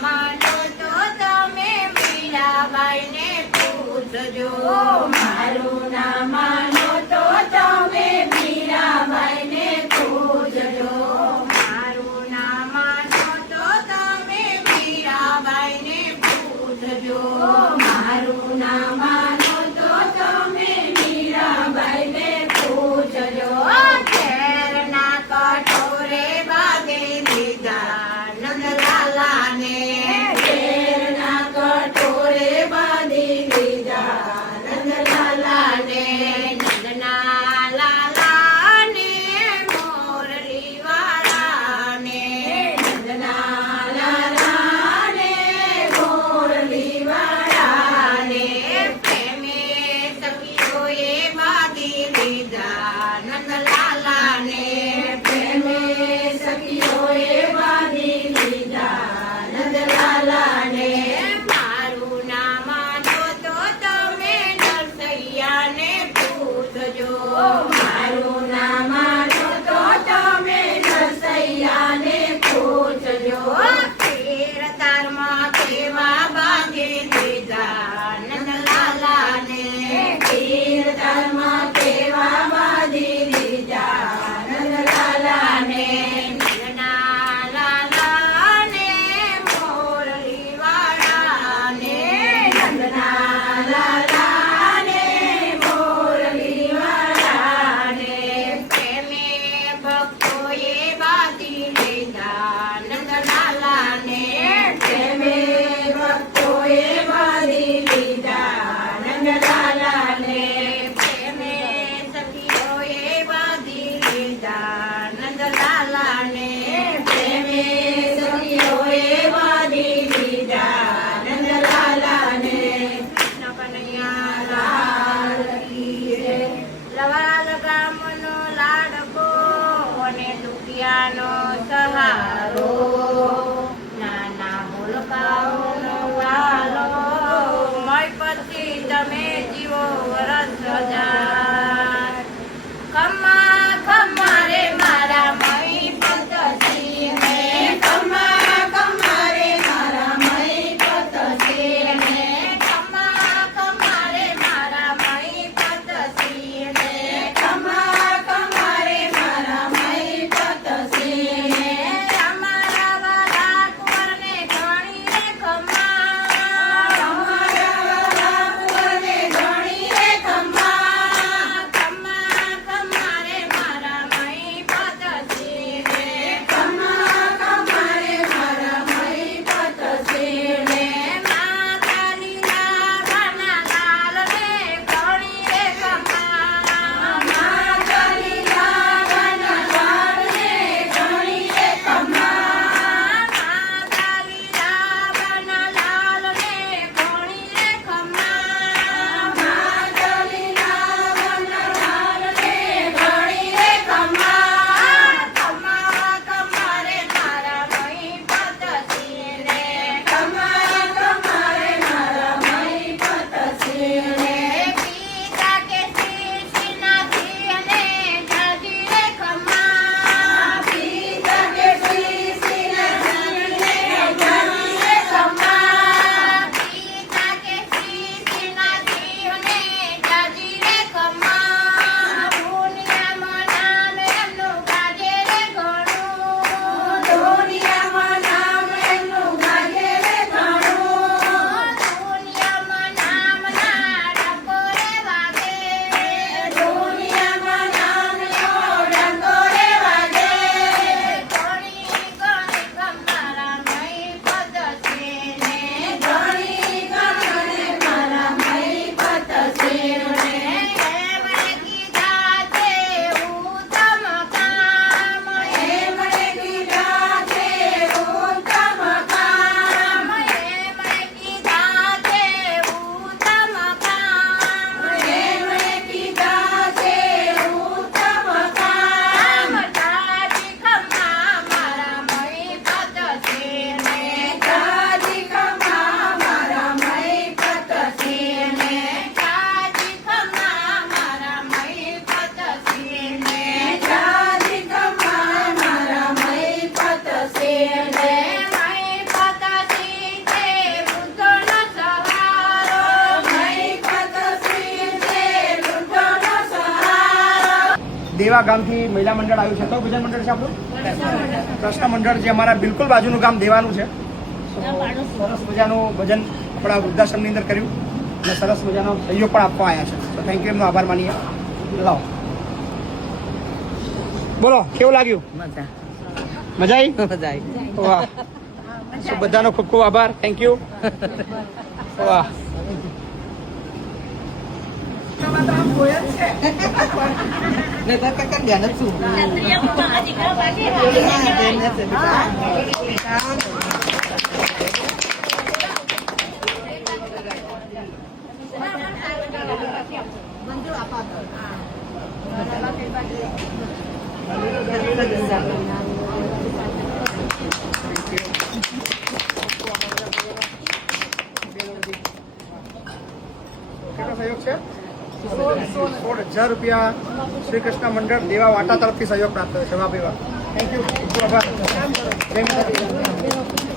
માનો તો તમે મીરાબાઈને પૂછજો. મારું ના માનો તો તમે મીરાબાઈને પૂછજો. મારું ના માનો તો તમે મીરાબાઈને પૂછજો. મારું ના માનો તો તમે મીરાબાઈને પૂછજો. ઝેરના કટોરે બાંધી દીધા નંદલાલાને. ઝેરના કટોરે બાંધી દીધા નંદલાલાને. દેવા ગામથી મહિલા મંડળ આવ્યું છે. કયું ભજન મંડળ છે આપણું? કૃષ્ણ મંડળ, જે અમારા બિલકુલ બાજુનું ગામ દેવાનું છે. સરસ મજાનું ભજન આપણા વૃદ્ધાશ્રમની અંદર કર્યું અને સરસ મજાનો સહયોગ પણ આપવા આવ્યા છે. તો થેન્ક યુ, એમનો આભાર માનીએ. લાવો બોલો, કેવું લાગ્યું? મજા આવી? વાહ, તો બધાનો ખૂબ ખૂબ આભાર. Thank you. વાહ, કેટલો સહયોગ છે? 16,000 રૂપિયા શ્રી કૃષ્ણ મંડળ દેવા વાટા તરફથી સહયોગ પ્રાપ્ત થયો છે. વાહ ભાઈ વાહ, થેન્ક યુ, ખૂબ ખૂબ આભાર. જય માતાજી.